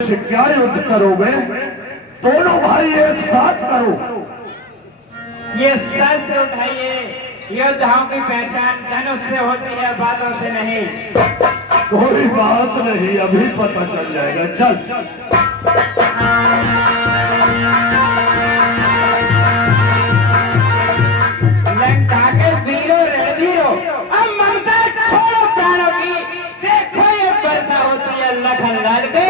से क्या युद्ध करोगे? दोनों भाई एक साथ करो। ये शस्त्र उठाइए। योद्धाओं की पहचान धनुष से होती है, बातों से नहीं। कोई बात नहीं, अभी पता चल जाएगा। चल लंका के वीरों रे वीरों, अब ममता छोड़ो प्राणों की। देखो ये वर्षा होती है लखन लाल के।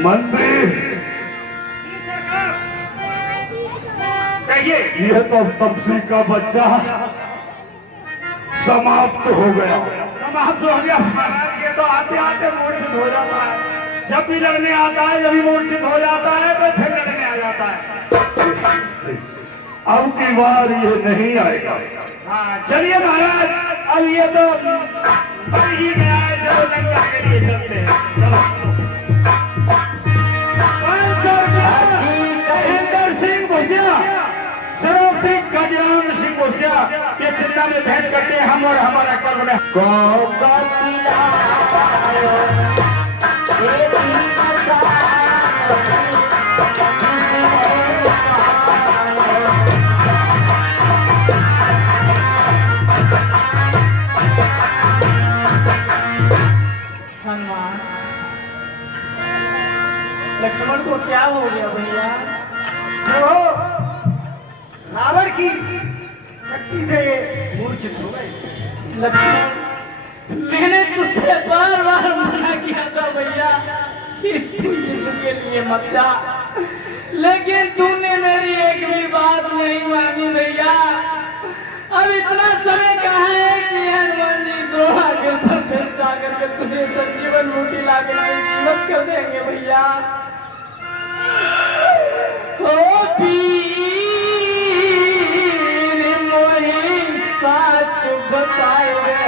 मंत्री, कहिए। यह तो तपसी का बच्चा समाप्त हो गया। समाप्त हो गया महाराज। ये तो आते आते मूर्छित हो जाता है। जब भी लड़ने आता है, जब भी मूर्छित हो जाता है तो फिर लड़ने आ जाता है। अब की बार ये नहीं आएगा। हाँ चलिए महाराज, अब ये तो बन ही गया है। चलो लंका के लिए चलते हैं। चलो। महेंद्र सिंह भूसिया, स्वरूप सिंह गजराम सिंह भूसिया, ये चिंता में भेंट करते हैं हम और हमारा कर्म में। हनुमान, लक्ष्मण को क्या हो गया भैया? जो रावण की शक्ति से मूर्छित हो गए। लक्ष्मण, मैंने तुझसे बार बार मना किया था भैया कि तू युद्ध के लिए मत जा, लेकिन तूने मेरी एक भी बात नहीं मानी भैया। अब इतना समय कहाँ है कि हनुमान जी द्रोहा के ऊपर फिर जाकर के तुझे संजीवन बूटी ला के जीवित कर देंगे भैया। ओ पीर मोहि सच बताए रे,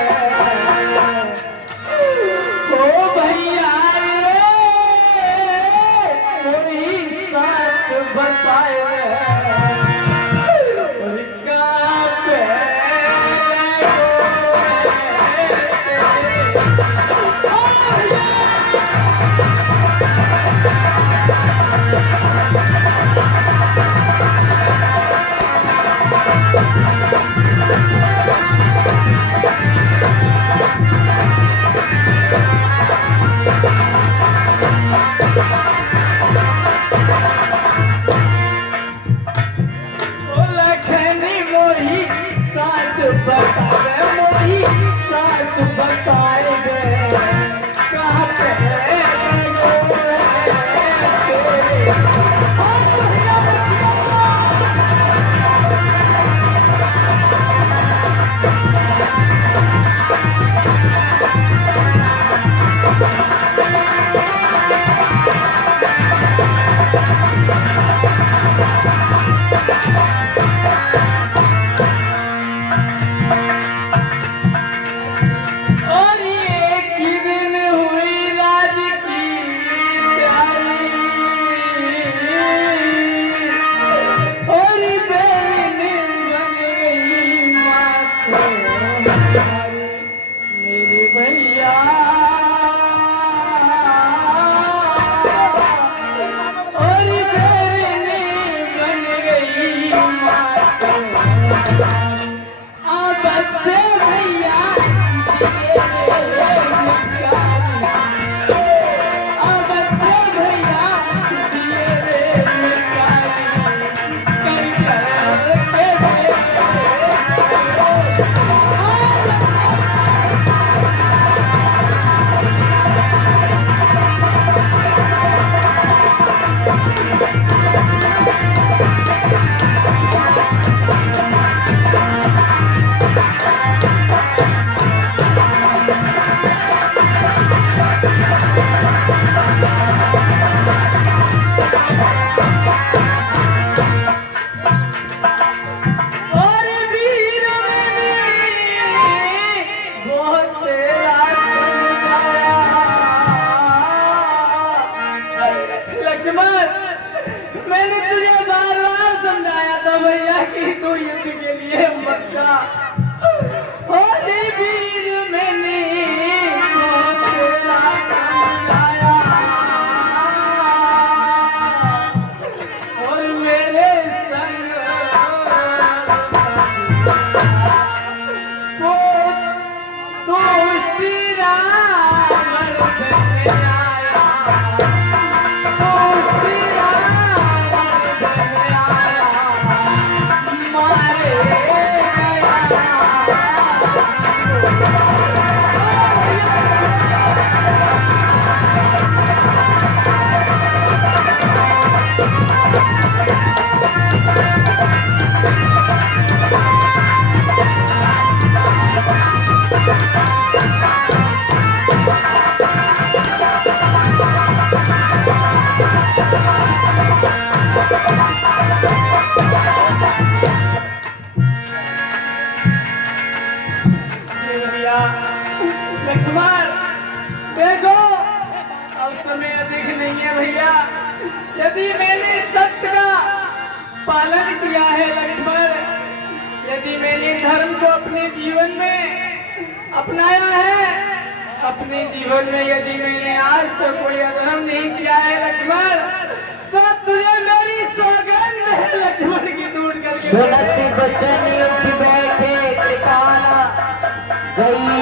ओ भैया रे मोहि सच बताए रे। और ये कि तू युद्ध के लिए मत जा। होली वीर मैंने को तेरा समझाया और मेरे संग तो तेरा मर गया लक्ष्मण देखो अब समय अधिक नहीं है भैया। यदि मैंने सत्य का पालन किया है लक्ष्मण, यदि मैंने धर्म को अपने जीवन में अपनाया है, अपने जीवन में यदि मैंने आज तक कोई अधर्म नहीं किया है लक्ष्मण, तो तुझे मेरी सौगंध है लक्ष्मण की दूर करके सुनती बचन उठ बैठे कृपाला गई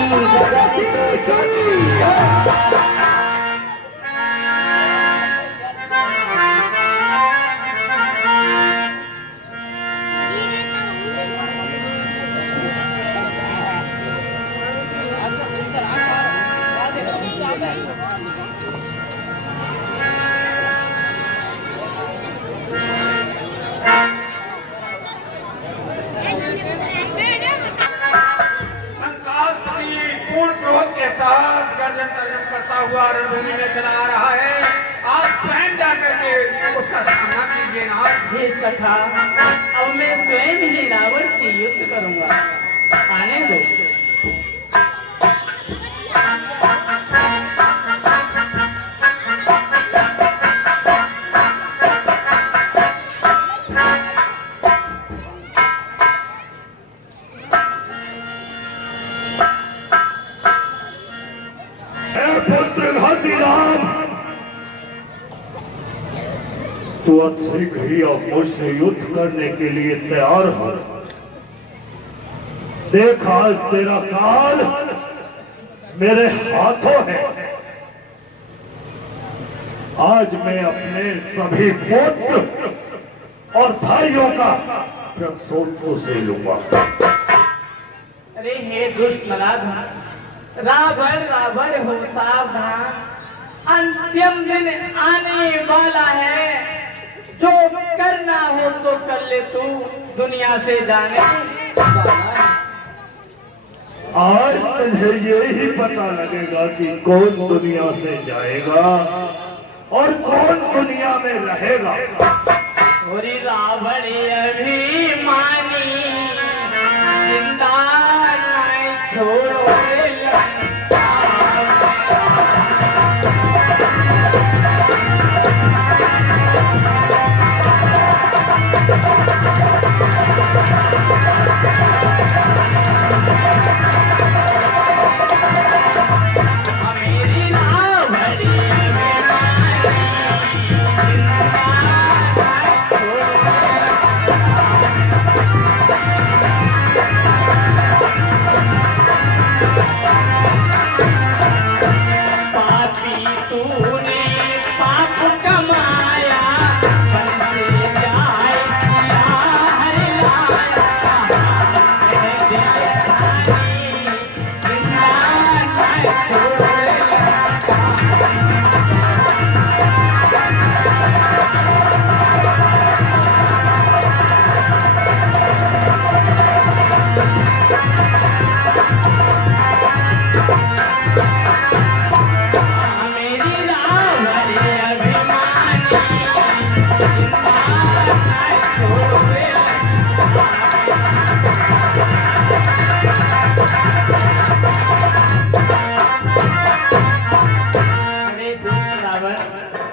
गगन करता हुआ रणभूमि में चला आ रहा है। आप स्वयं जाकर के उसका सामना कीजिए ना। हे सखा, अब मैं स्वयं ही रावण से युद्ध करूंगा, आने दो। तू शीघ्र ही अब मुझसे युद्ध करने के लिए तैयार हो। देख आज तेरा काल मेरे हाथों है। आज मैं अपने सभी पुत्र और भाइयों का प्रतिशोध तुझसे लूंगा। अरे हे दुष्ट नराधम, रावण रावण हो सावधान, अंतिम दिन आने वाला है। जो करना हो तो कर ले, तू दुनिया से जाने। आज तुझे यही पता लगेगा कि कौन दुनिया से जाएगा और कौन दुनिया में रहेगा। और रावण अभिमानी जिंदा नहीं छोड़ो।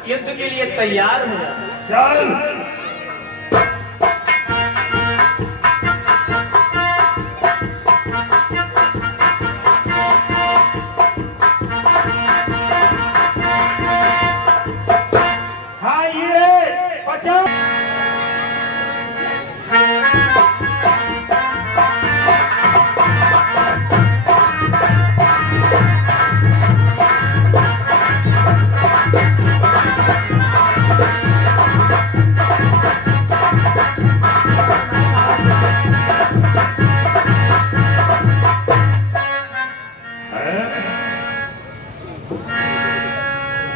युद्ध के लिए तैयार हो। चल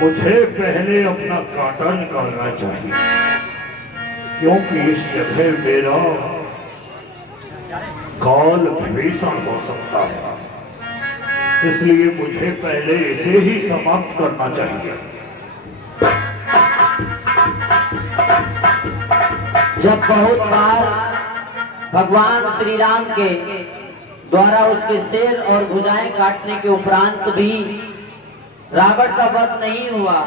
मुझे पहले अपना कांटा निकालना चाहिए, क्योंकि इस जगह मेरा काल भीषण हो सकता है। इसलिए मुझे पहले इसे ही समाप्त करना चाहिए। जब बहुत बार भगवान श्री राम के द्वारा उसके सिर और भुजाएं काटने के उपरांत भी रावण का वध नहीं हुआ,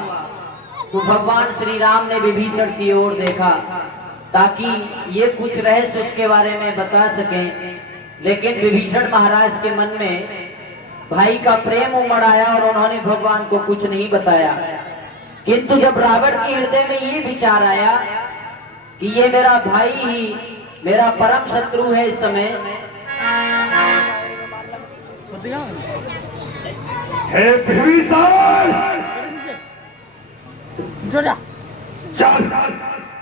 तो भगवान श्री राम ने विभीषण की ओर देखा ताकि ये कुछ रहस्य उसके बारे में बता सकें। लेकिन विभीषण महाराज के मन में भाई का प्रेम उमड़ आया और उन्होंने भगवान को कुछ नहीं बताया। किंतु जब रावण के हृदय में ये विचार आया कि ये मेरा भाई ही मेरा परम शत्रु है, इस समय हे विभीषण, चल,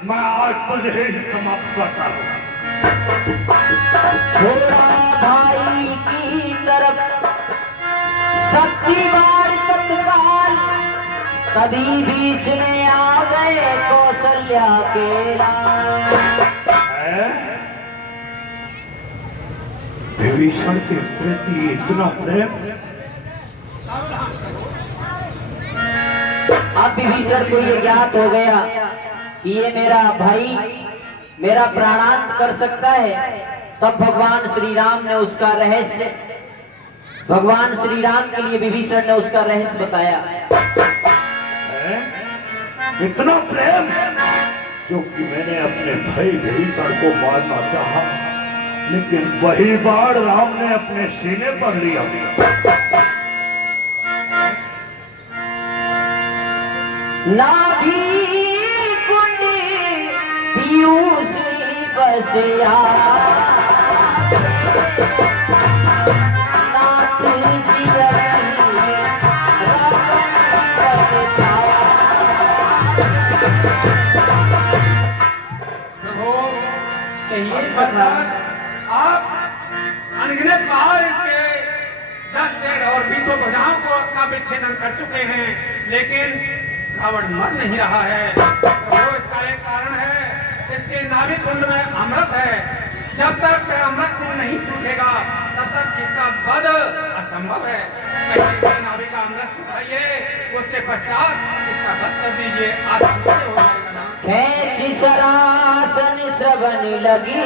मैं आज तुझे ही समाप्त करता हूँ। छोड़ा भाई की तरफ शक्तिवान तत्काल, तभी बीच में आ गए कौशल्या के राम। विभीषण के प्रति इतना प्रेम? अब विभीषण को ये ज्ञात हो गया कि ये मेरा भाई मेरा प्राणांत कर सकता है। तब भगवान श्री राम ने उसका रहस्य, भगवान श्री राम के लिए विभीषण ने उसका रहस्य बताया। इतना प्रेम, जो कि मैंने अपने भाई विभीषण को मारना चाहा, लेकिन वही बाण राम ने अपने सीने पर लिया। नाभि कुंडी पीयूष बसया, नाथ आप अनगिनत बार इसके 10 शेर और 20 भुजाओं को का विच्छेदन कर चुके हैं, लेकिन रावण मर नहीं रहा है। वो इसका एक कारण है, इसके नाभि कुंड में अमृत है। जब तक अमृत कुंड नहीं सूखेगा तब तक इसका वध असंभव है। पहले इसके नाभि का अमृत सुखाइए, उसके पश्चात इसका वध कर दीजिए, आसान हो जाएगा ना। खेच सरासन श्रवण लगी,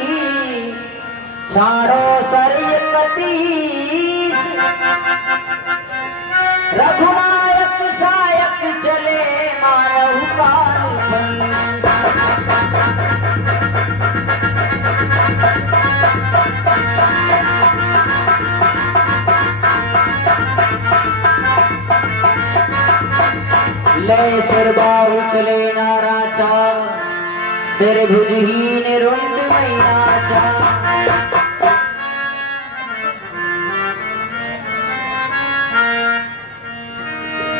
छाड़ो सरयकती, रघुनायक सायक चले मानव काल ले सिर बाहु चले नाराचा, सिर भुजहीन रुंड में नाचा।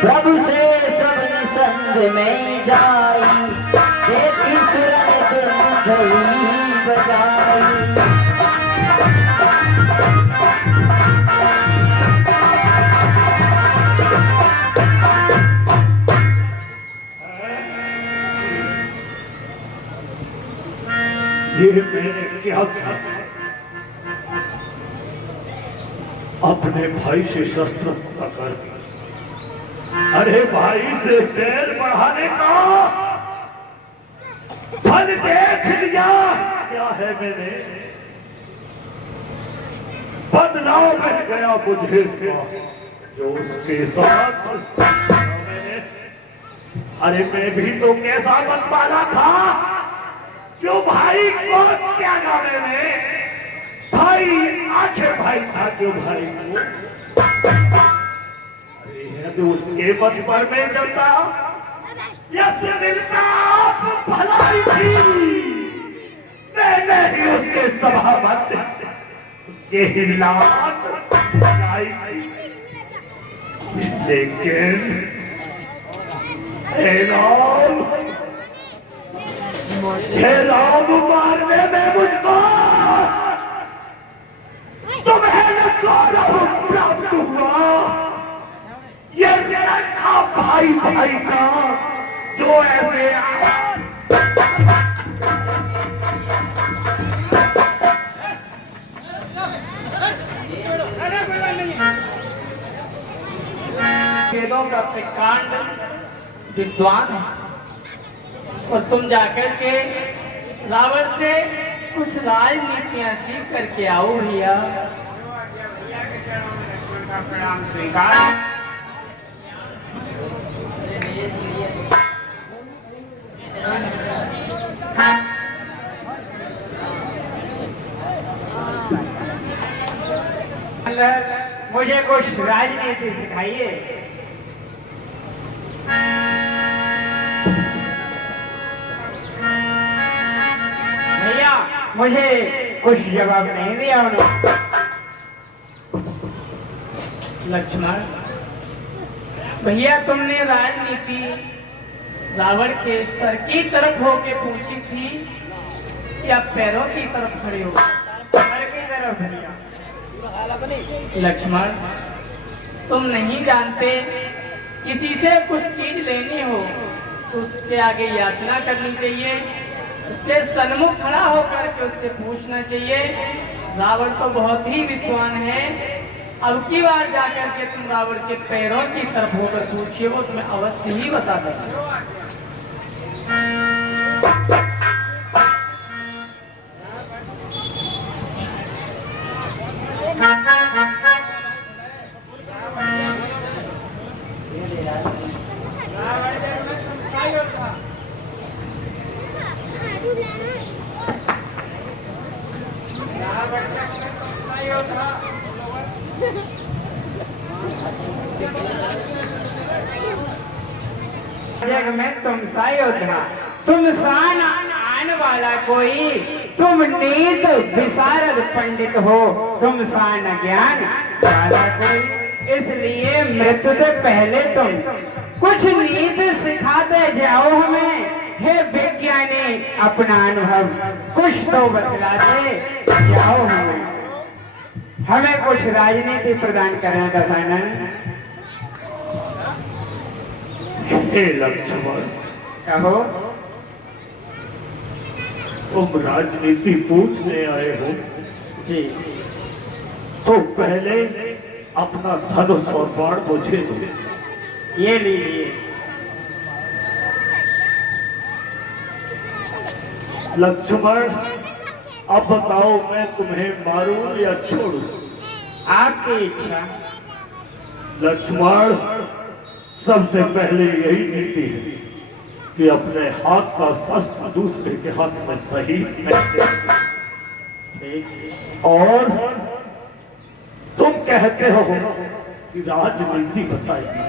प्रभु से सब निसंग में जाई, देखी सुरन धई बजाई। ये मैंने क्या किया? अपने भाई से शस्त्र पकड़ दिया। अरे भाई से बैर बढ़ाने का फल देख लिया क्या है मैंने? बदलाव मिल गया मुझे जो उसके साथ मैंने। अरे मैं भी तो कैसा बन पाला था, क्यों भाई को त्यागा मैंने? भाई आखिर भाई था क्यों भाई को? तो उसके पद पर मैं चलता यस मिलता भलाई थी, मैंने ही उसके सभापति उसके हिलात लगाई थी। लेकिन हे राम मारने में मुझको तुम्हें न गौरव प्राप्त हुआ, ये मेरा भाई भाई का जो ऐसे वेदों का प्रकांड विद्वान है और तुम जाकर के रावण से कुछ राजनीतियां सीख करके आओ भैया। प्रणाम स्वीकार। मुझे कुछ राजनीति सिखाइए। भैया मुझे कुछ जवाब नहीं दिया उन्होंने। लक्ष्मण भैया तुमने राजनीति रावण के सर की तरफ होके पूछी थी या पैरों की तरफ खड़ी हो? सर की तरफ भैया। लक्ष्मण तुम नहीं जानते किसी से कुछ चीज लेनी हो तो उसके आगे याचना करनी चाहिए, उसके सन्मुख खड़ा होकर के उससे पूछना चाहिए। रावण तो बहुत ही विद्वान है, अब की बार जाकर के तुम रावण के पैरों की तरफ होकर पूछिए, वो तुम्हें अवश्य ही बता देगा। जग में तुम सा योद्धा, तुम सान आने वाला कोई, तुम नीत विशारद पंडित हो, तुम सान ज्ञान वाला कोई। इसलिए मृत्यु से पहले तुम कुछ नीत सिखाते जाओ हमें। हे विज्ञानी अपना अनुभव कुछ तो बतलाते जाओ हमें कुछ राजनीति प्रदान करना दशानन। हे लक्ष्मण कहो। तुम राजनीति पूछने आए हो जी तो पहले अपना धनुष और बाण मुझे दो। ये लीजिए। लक्ष्मण अब बताओ मैं तुम्हें मारूं या छोड़ूं? आपकी इच्छा। लक्ष्मण सबसे पहले यही नीति है कि अपने हाथ का शस्त्र दूसरे के हाथ में नहीं और तुम कहते हो कि राजनीति बताइए।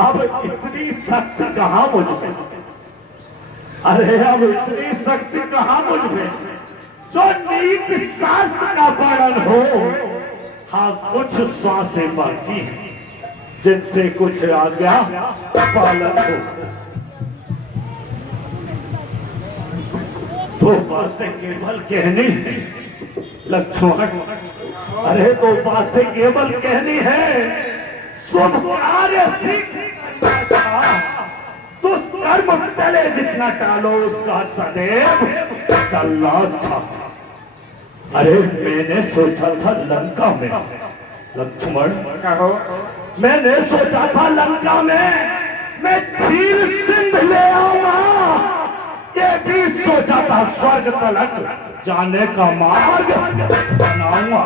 अब इतनी शक्ति कहां मुझ में? अरे अब इतनी शक्ति कहां मुझ में जो नीति शास्त्र का वर्णन हो? हाँ कुछ श्वासें बाकी हैं जिनसे कुछ आज्ञा पालन हो। दो बातें केवल कहनी है लक्ष्मण। अरे दो बातें केवल कहनी है। शुभ कार्य सीखना, दुष्कर्म टले जितना टालो उसका सदैव टलना अच्छा। अरे मैंने सोचा था लंका में लक्ष्मण कहो। मैंने सोचा था लंका में मैं क्षीर सिंध ले आऊंगा। ये भी सोचा था स्वर्ग तलक जाने का मार्ग बनाऊंगा।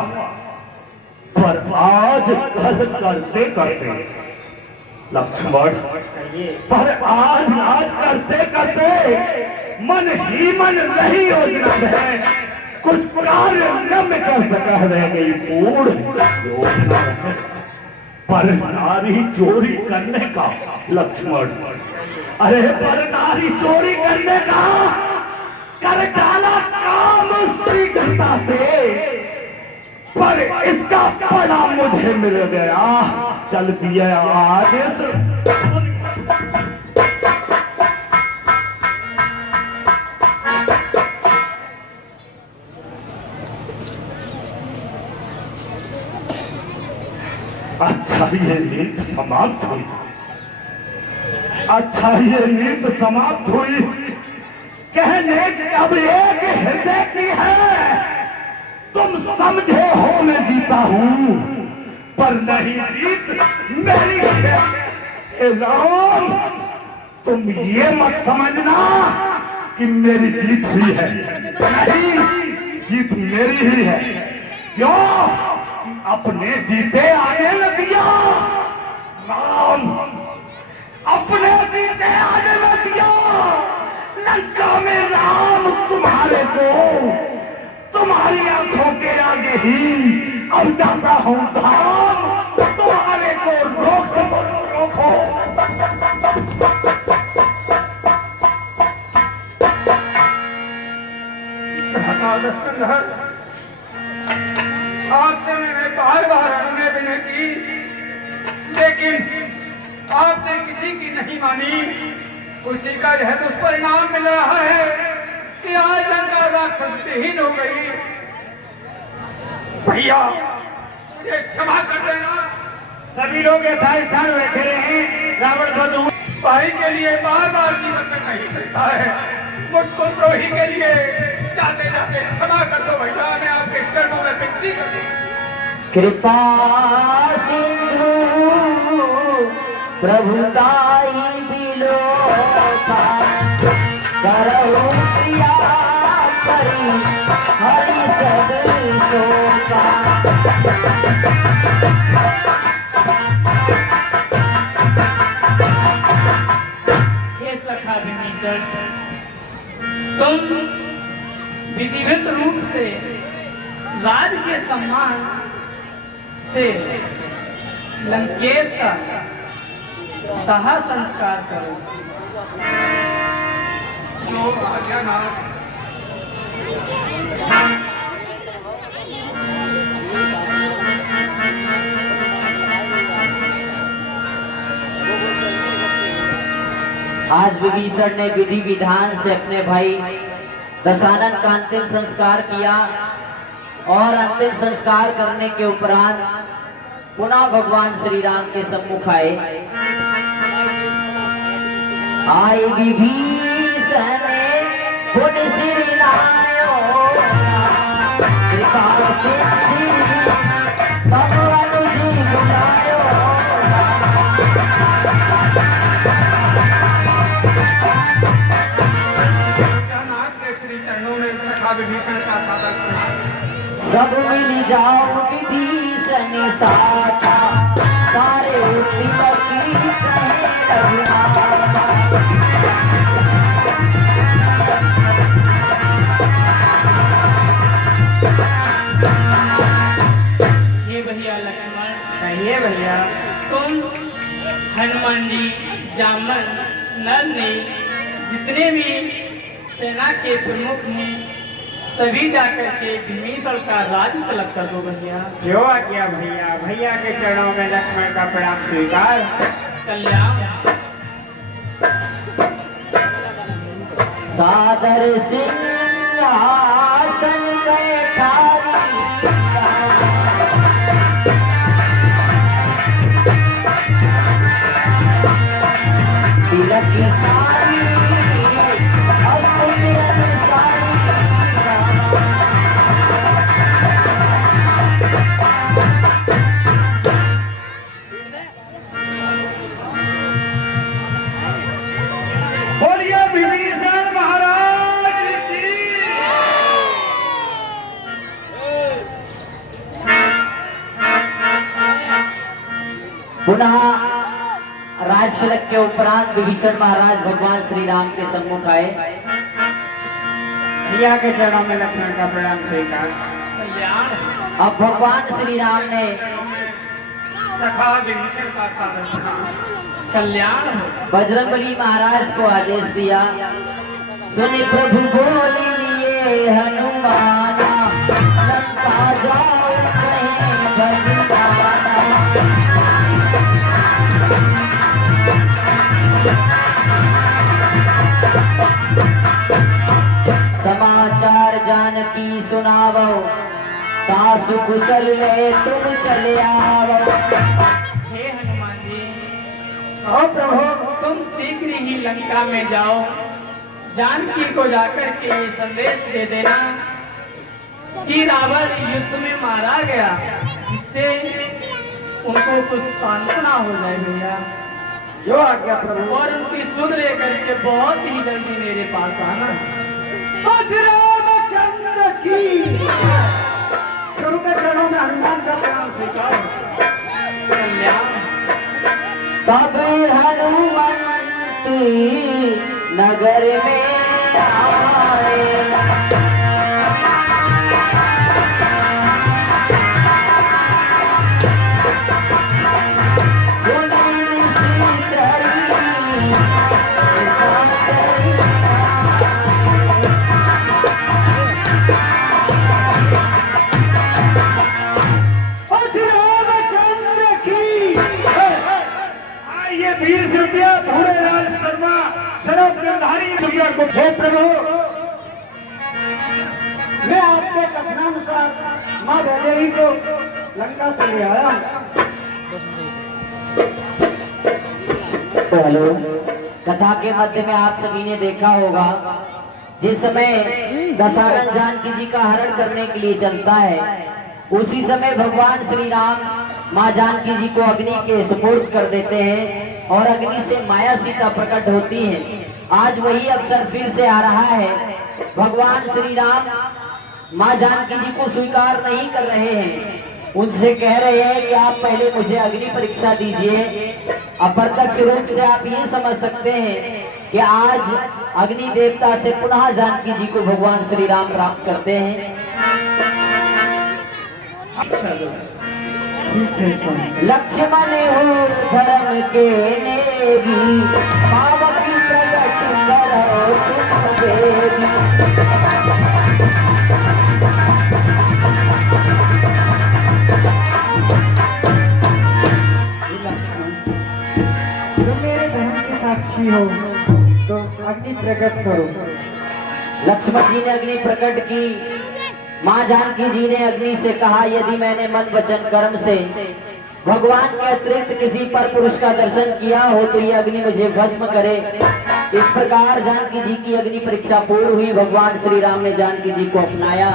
पर आज कल करते करते लक्ष्मण, पर आज करते करते मन ही मन रही योजना है कुछ कार्य न में कर सका रह गई पूर्ण योजना है। पर नारी चोरी करने का लक्ष्मण, अरे पर नारी चोरी करने का कर डाला काम शीघ्रता से। पर इसका बड़ा मुझे मिल गया, चल दिया आदेश। अच्छा ये नीति समाप्त हुई। अच्छा ये नीत समाप्त हुई, कहने की अब एक हृदय की है। तुम समझे हो मैं जीता हूं, पर नहीं जीत मेरी है। ए राम, तुम ये मत समझना कि मेरी जीत हुई है, नहीं, जीत मेरी ही है। क्यों? अपने जीते आने न दिया राम, अपने जीते आने न दिया। लंका में राम तुम्हारे को, तुम्हारी आंखों के आगे ही अब जाता हूं धाम। तुम्हारे को रोक सको तो रोको। आपसे मैंने बार बार हमने विनय की, लेकिन आपने किसी की नहीं मानी। उसी का यह दुष्परिणाम मिल रहा है कि आज लंका राक्षस विहीन हो गई। भैया ये क्षमा कर देना। सभी लोग यथास्थान बैठे रहे। रावण बधू भाई के लिए बार बार जीवन में नहीं मिलता है, मुझको द्रोही के लिए जाते जाते क्षमा कर दो भैया। मैं आपके चरणों में विनती कर दूं। कृपा सिंधु प्रभुताई बिलोका, करहु प्रिया करी हरि सब शोका। हे सखा विभीषण, तुम विधिवत रूप से राज के सम्मान से लंकेश का दाह संस्कार करो। जो आज्ञानाथ। आज विभीषण ने विधि विधान से अपने भाई दशानन का अंतिम संस्कार किया और अंतिम संस्कार करने के उपरांत पुनः भगवान श्री राम के सम्मुख आए विभीषण पुण्य श्री लायो, कृपा सिद्धि भगवान जी बुलायो। विभीषण का सादर सब मिल जाओ विभीषण साथा, सारे उत्तम की कहे रघुनाथा। ये भैया लक्ष्मण, कहिए भैया, तुम हनुमान जी, जामन, नर ने जितने भी सेना के प्रमुख हैं, सभी जाकर के विभीषण का राज तलब कर दो भैया। जो आज्ञा भैया। भैया के चरणों में लक्ष्मण का प्रणाम स्वीकार। कल्याण। सादर सिंहासन बैठारी, तिलक सारी अस्तुति अनुसारी। बोलिए विभीषण महाराज की। पुनः राज तिलक के उपरांत विभीषण महाराज भगवान श्री राम के सम्मुख आए। भैया के चरणों में लक्ष्मण का प्रणाम स्वीकार। कल्याण। अब भगवान श्री राम ने सखा विभीषण का सादर प्रणाम। कल्याण हो। बजरंगबली महाराज को आदेश दिया, सुनि प्रभु बोल लिए हनुमाना, लंका जाओ कहीं बलिदाना। समाचार जानकी सुनावो, तासु कुशल ले तुम चले आवो। हे हनुमान जी, कहो प्रभु। तुम शीघ्र ही लंका में जाओ, जानकी को जाकर के ये संदेश दे देना कि रावण युद्ध में मारा गया, जिससे उनको कुछ सांत्वना हो जाए भैया। जो आज्ञा प्रभु। और उनकी सुध लेकर के बहुत ही जल्दी मेरे पास आना। रामचंद्र की प्रभु के चरणों में हनुमान का प्रणाम स्वीकार। कल्याण। तब हनुमंत नगर में आए, सुनील श्री चरी साचरी। रामचंद्र की। आइए वीर श्रुतिया भूरेलाल शर्मा शरफ निर्धारी छुटिया को। हे प्रभु, मैं आपके कथनानुसार माँ वैदेही को लंका से ले आया हूँ। तो हेलो, कथा के मध्य में आप सभी ने देखा होगा, जिस समय दशरथ जानकी जी का हरण करने के लिए चलता है, उसी समय भगवान श्री राम माँ जानकी जी को अग्नि के सुपुर्द कर देते हैं और अग्नि से माया सीता प्रकट होती है। आज वही अवसर फिर से आ रहा है। भगवान श्री राम माँ जानकी जी को स्वीकार नहीं कर रहे हैं, उनसे कह रहे हैं कि आप पहले मुझे अग्नि परीक्षा दीजिए। अप्रत्यक्ष रूप से आप ये समझ सकते हैं कि आज अग्नि देवता से पुनः जानकी जी को भगवान श्री राम प्राप्त करते हैं। लक्ष्मण हो धर्म के नेगी, पावकी प्रकट करो तुम देवी। तुम मेरे धर्म के साक्षी हो तो अग्नि प्रकट करो। लक्ष्मण जी ने अग्नि प्रकट की। माँ जानकी जी ने अग्नि से कहा, यदि मैंने मन वचन कर्म से भगवान के अतिरिक्त किसी पर पुरुष का दर्शन किया हो तो ये अग्नि मुझे भस्म करे। इस प्रकार जानकी जी की अग्नि परीक्षा पूर्ण हुई। भगवान श्री राम ने जानकी जी को अपनाया।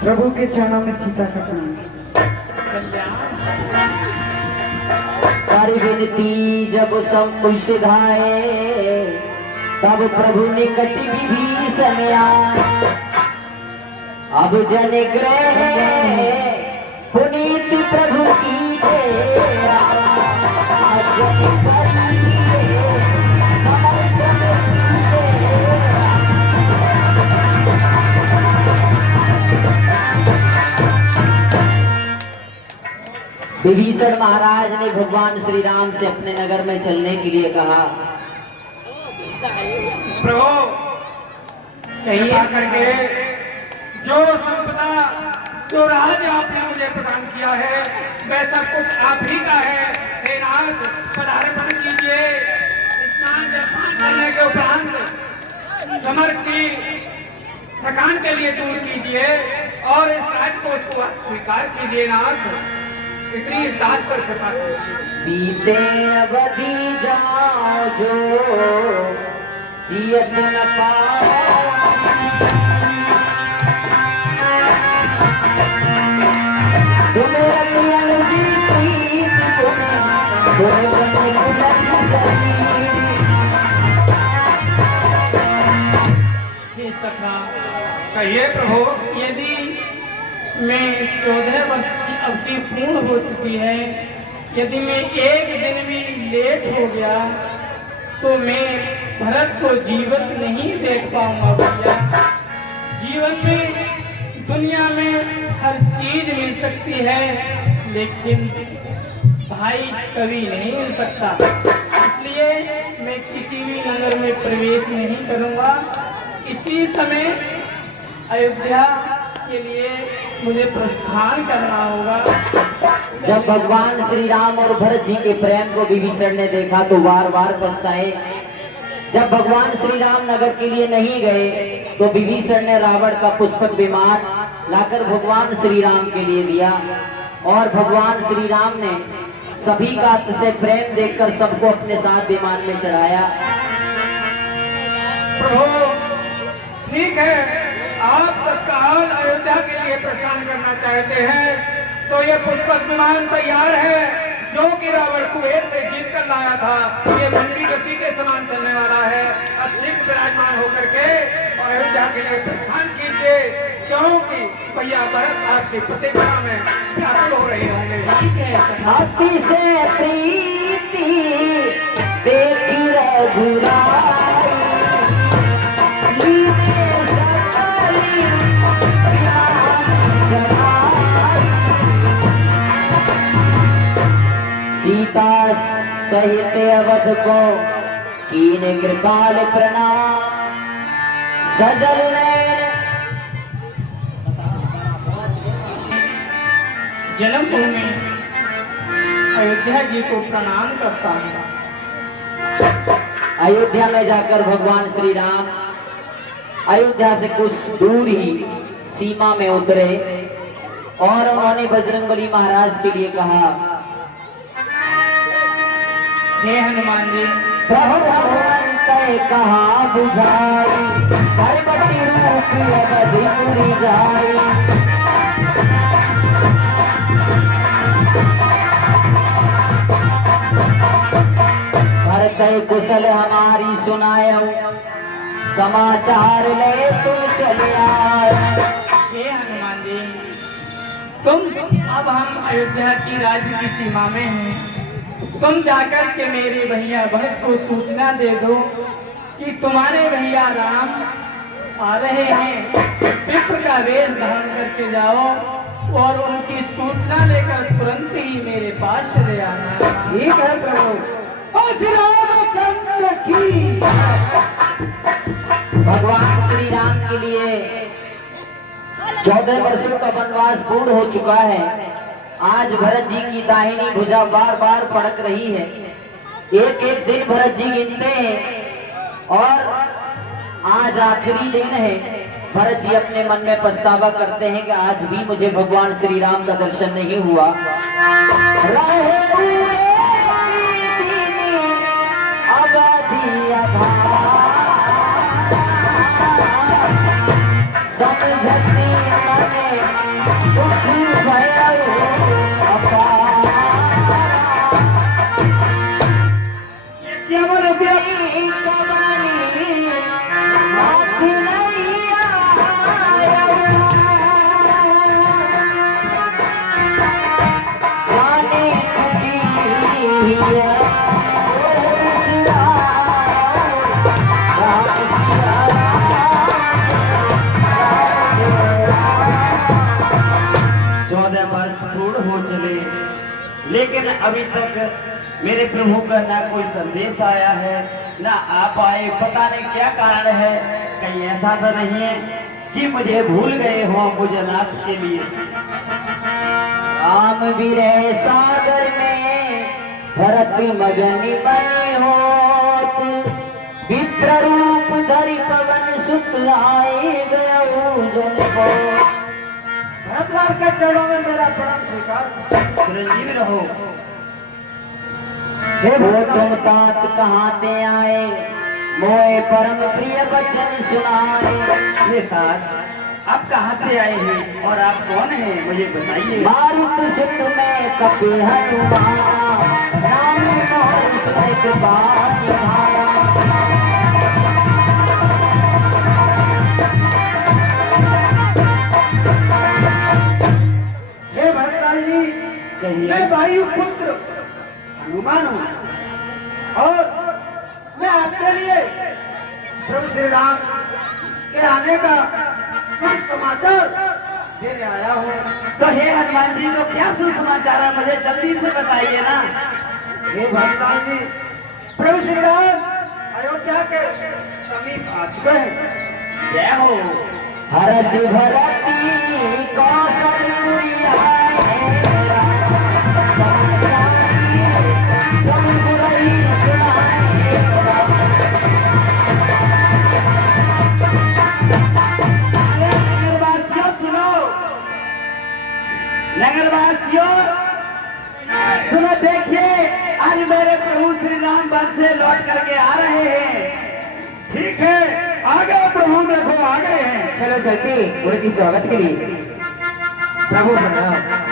प्रभु के चरणों में सीता का प्रणाम। कर विनती जब सब कुछ सिधाए, तब प्रभु निकट विभीषण आए। अब जन ग्रह पुनीत प्रभु की तेरा, जन करिए समर्पण तेरा। विभीषण महाराज ने भगवान श्री राम से अपने नगर में चलने के लिए कहा। प्रभु कृपा करके जो संपदा जो राज आपने मुझे प्रदान किया है वह सब कुछ आप ही का है। हे नाथ पदार्पण कीजिए। स्नान जलपान करने के उपरांत समर की थकान के लिए दूर कीजिए और इस राज को उसको स्वीकार कीजिए। नाथ इतनी इस दास पर कृपा कीजिए। बीते अवधि जाओ जो जियत न पाओ, सुमिरन अनुजी प्रीत पुने, पुने पुने कुलक सरी। हे सखा, कहिए प्रभु। यदि मैं 14 वर्ष की अवधि पूर्ण हो चुकी है, यदि मैं एक दिन भी लेट हो गया तो मैं भरत को जीवित नहीं देख पाऊंगा भैया। जीवन में दुनिया में हर चीज मिल सकती है, लेकिन भाई कभी नहीं मिल सकता। इसलिए मैं किसी भी नगर में प्रवेश नहीं करूंगा। इसी समय अयोध्या के लिए मुझे प्रस्थान करना होगा। जब भगवान श्री राम और भरत जी के प्रेम को विभीषण ने देखा तो बार बार पछताए। जब भगवान श्री राम नगर के लिए नहीं गए तो विभीषण ने रावण का पुष्पक विमान लाकर भगवान श्री राम के लिए दिया और भगवान श्री राम ने सभी का से प्रेम देखकर सबको अपने साथ विमान में चढ़ाया। प्रभु ठीक है, आप तत्काल अयोध्या के लिए प्रस्थान करना चाहते हैं तो ये पुष्पक विमान तैयार है जो कि रावण कुबेर से जीत कर लाया था। ये मंडी गति के समान चलने वाला है। अब शीघ्र विराजमान होकर के और अयोध्या के लिए प्रस्थान कीजिए, क्योंकि भैया भरत आपकी प्रतीक्षा में व्याकुल हो रहे होंगे। ठीक है। अति से प्रीति देख रघुराई, लीने सकली विमान चढ़ाई। सीता सहित अवध को कीने कृपाल प्रणाम, सजल नयन जन्मभूमि अयोध्या जी को प्रणाम करता हूँ। अयोध्या में जाकर भगवान श्री राम अयोध्या से कुछ दूर ही सीमा में उतरे और उन्होंने बजरंगबली महाराज के लिए कहा, हे हनुमान जी, प्रभु भगवंत कहा बुझाई, भरबटी रूप अवधिपुरी जाई। भरत कुशल हमारी सुनायो, समाचार ले तुम चले आए। हे हनुमान जी, अब हम अयोध्या की राज्य की सीमा में हैं। तुम जाकर के मेरे भैया भरत को सूचना दे दो कि तुम्हारे भैया राम आ रहे हैं। विप्र का वेश धारण करके जाओ और उनकी सूचना लेकर तुरंत ही मेरे पास चले आना। ठीक है प्रभु। रामचंद्र की भगवान श्री राम के लिए 14 वर्षों का वनवास पूर्ण हो चुका है। आज भरत जी की दाहिनी भुजा बार बार फड़क रही है। एक एक दिन भरत जी गिनते हैं और आज आखिरी दिन है। भरत जी अपने मन में पछतावा करते हैं कि आज भी मुझे भगवान श्री राम का दर्शन नहीं हुआ। समझती मने दुख भयो अपार, कमानी हाथ नहीं आयो, जाने टूटी है पूर्ण हो चले, लेकिन अभी तक मेरे प्रभु का ना कोई संदेश आया है ना आप आए। पता नहीं क्या कारण है। कहीं ऐसा तो नहीं है कि मुझे भूल गए हो मुझनाथ के लिए। राम विरह सागर में भरत मगन बने होत, विप्र रूप धरि पवन सुत आए गयो जल को। भरतलाल के चरणों में मेरा प्रणाम स्वीकार। चिरंजीव रहो। हे वो तुम तात कहाँ ते आए, मोए परम प्रिय वचन सुनाए। ये तात आप कहाँ से आए हैं और आप कौन हैं मुझे बताइए। मारुत सुत में कपि हनुमाना, नामी मोर सुनित बानी भारा। हे भरतलाल जी, कहिए। मैं वायु पुत्र हनुमान हूँ और मैं आपके लिए प्रभु श्री राम के आने का शुभ समाचार देने आया हूँ। तो हे हनुमान जी को क्या सुसमाचार है, मुझे जल्दी से बताइए ना। हे भरतलाल जी, प्रभु श्री राम अयोध्या के समीप आ चुके हैं। जय हो। हरस भरती कौशलपुरी आए, समाचारी सब बुराई सुनाए। नगरवासियों सुनो, देखिए आज मेरे प्रभु श्री राम वन से लौट करके आ रहे हैं। ठीक है, आ गए प्रभु, देखो आ गए हैं। चलो चलते उनकी स्वागत के लिए। प्रभु प्रणाम।